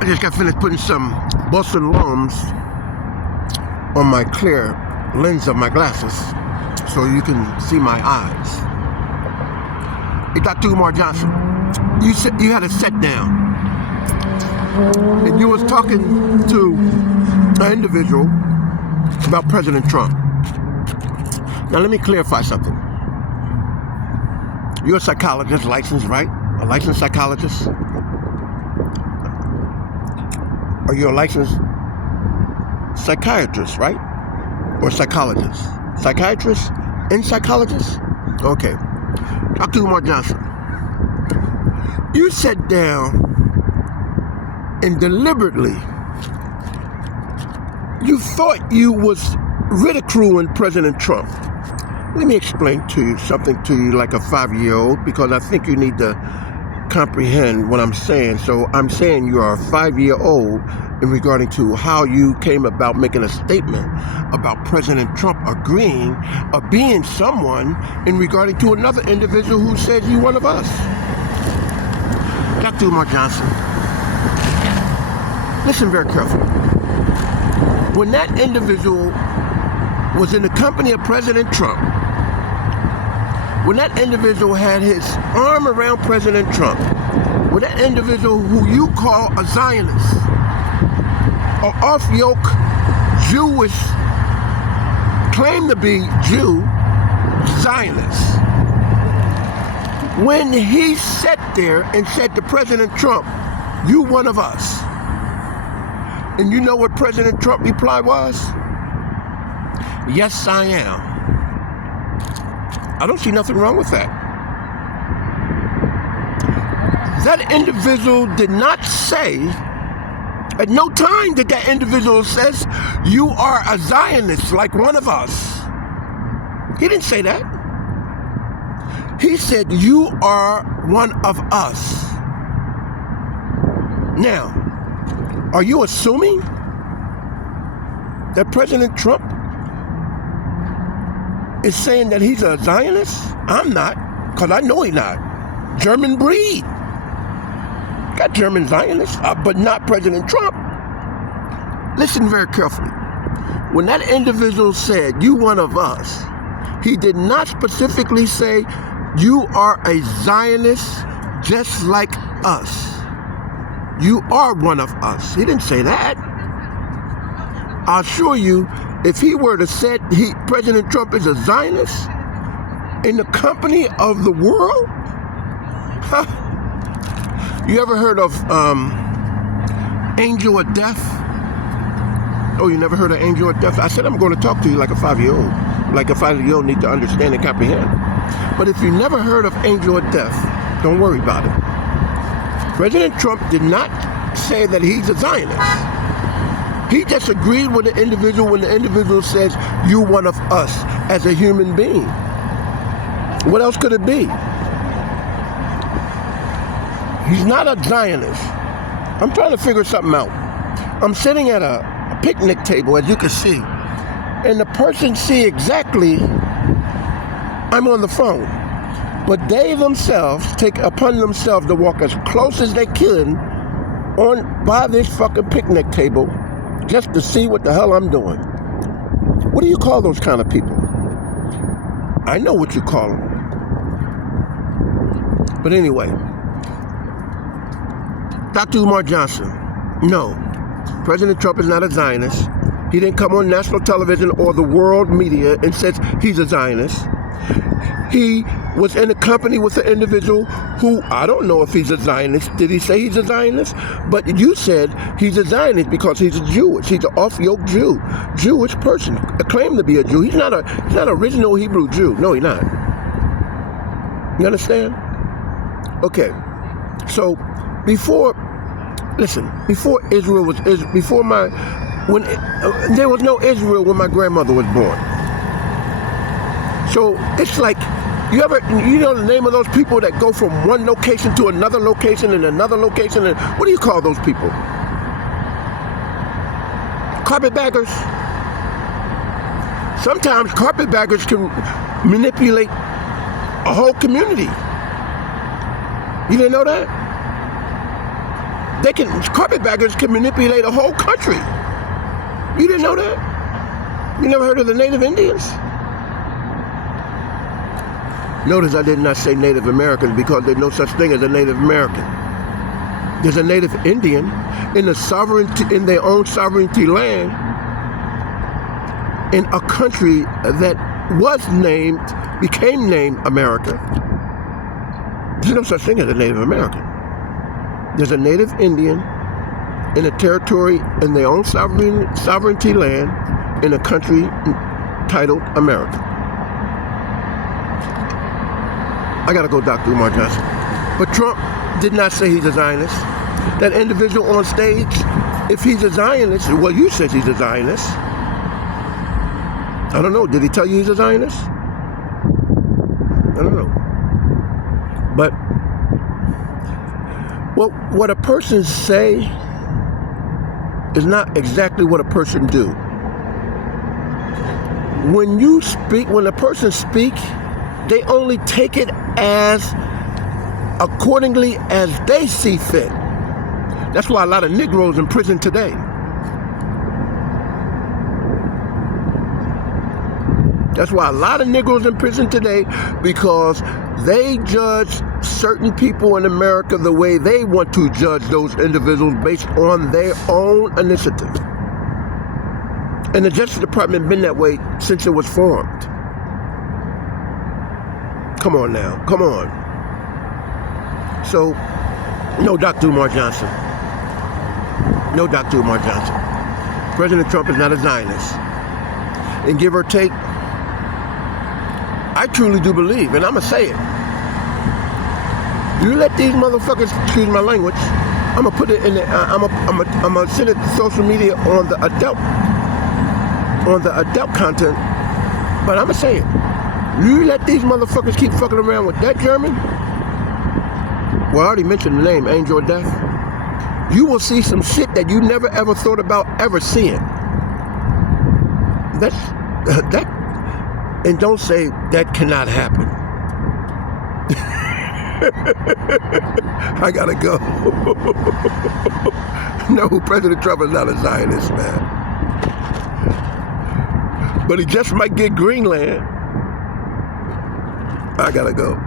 I just got finished putting some Boston Lums on my clear lens of my glasses so you can see my eyes. Hey, Dr. Umar Johnson, you said you had a sit down and you was talking to an individual about President Trump. Now let me clarify something. You're a psychologist, licensed, right? A licensed psychologist? Are you a licensed psychiatrist, right? Or psychologist? Psychiatrist and psychologist? Okay. Dr. Umar Johnson, you sat down and deliberately, you thought you was ridiculing President Trump. Let me explain to you something to you like a 5-year-old, because I think you need to comprehend what I'm saying. So I'm saying you are a 5-year-old in regarding to how you came about making a statement about President Trump agreeing or being someone in regarding to another individual who said you one of us. Dr. Umar Johnson, listen very carefully. When that individual was in the company of President Trump, when that individual had his arm around President Trump, when that individual who you call a Zionist or off-yoke Jewish, claim to be Jew, Zionist, when he sat there and said to President Trump, you one of us, and you know what President Trump reply was? Yes, I am. I don't see nothing wrong with that. That individual did not say, at no time did that individual says, you are a Zionist like one of us. He didn't say that. He said, you are one of us. Now, are you assuming that President Trump is saying that he's a Zionist? I'm not, because I know he's not. German breed. Got German Zionists, but not President Trump. Listen very carefully. When that individual said, you one of us, he did not specifically say, you are a Zionist just like us. You are one of us. He didn't say that. I'll assure you, if he were to say President Trump is a Zionist in the company of the world, you ever heard of Angel of Death? Oh, you never heard of Angel of Death? I said I'm going to talk to you like a 5-year-old. Like a 5-year-old need to understand and comprehend. But if you never heard of Angel of Death, don't worry about it. President Trump did not say that he's a Zionist. He just agreed with the individual when the individual says, you one of us as a human being. What else could it be? He's not a Zionist. I'm trying to figure something out. I'm sitting at a picnic table, as you can see, and the person see exactly I'm on the phone. But they themselves take upon themselves to walk as close as they can by this fucking picnic table just to see what the hell I'm doing. What do you call those kind of people? I know what you call them. But anyway, Dr. Umar Johnson, no, President Trump is not a Zionist. He didn't come on national television or the world media and says he's a Zionist. He was in a company with an individual who, I don't know if he's a Zionist. Did he say he's a Zionist? But you said he's a Zionist because he's a Jewish. He's an off-yoke Jew, Jewish person, claimed to be a Jew. He's not an original Hebrew Jew. No, he's not. You understand? Okay. So before Israel was, there was no Israel when my grandmother was born. So it's like, you know the name of those people that go from one location to another location and another location? And what do you call those people? Carpetbaggers. Sometimes carpetbaggers can manipulate a whole community. You didn't know that? Carpetbaggers can manipulate a whole country. You didn't know that? You never heard of the Native Indians? Notice I did not say Native Americans because there's no such thing as a Native American. There's a Native Indian in their own sovereignty land in a country that became named America. There's no such thing as a Native American. There's a Native Indian in a territory in their own sovereignty land in a country titled America. I gotta go, Dr. Umar Johnson. But Trump did not say he's a Zionist. That individual on stage, if he's a Zionist, well, you said he's a Zionist. I don't know. Did he tell you he's a Zionist? I don't know. But what a person say is not exactly what a person do. When a person speak, they only take it as accordingly as they see fit. That's why a lot of Negroes in prison today. That's why a lot of Negroes in prison today, because they judge certain people in America the way they want to judge those individuals based on their own initiative. And the Justice Department been that way since it was formed. Come on now, come on. So, no Dr. Umar Johnson. No Dr. Umar Johnson. President Trump is not a Zionist. And give or take, I truly do believe, and I'm going to say it. You let these motherfuckers, excuse my language, I'm going to put it in the, I'm going to send it to social media on the adult content, but I'm going to say it. You let these motherfuckers keep fucking around with that German, well, I already mentioned the name, Angel of Death, you will see some shit that you never ever thought about ever seeing. That, and don't say that cannot happen. I gotta go. No, President Trump is not a Zionist, man. But he just might get Greenland. I gotta go.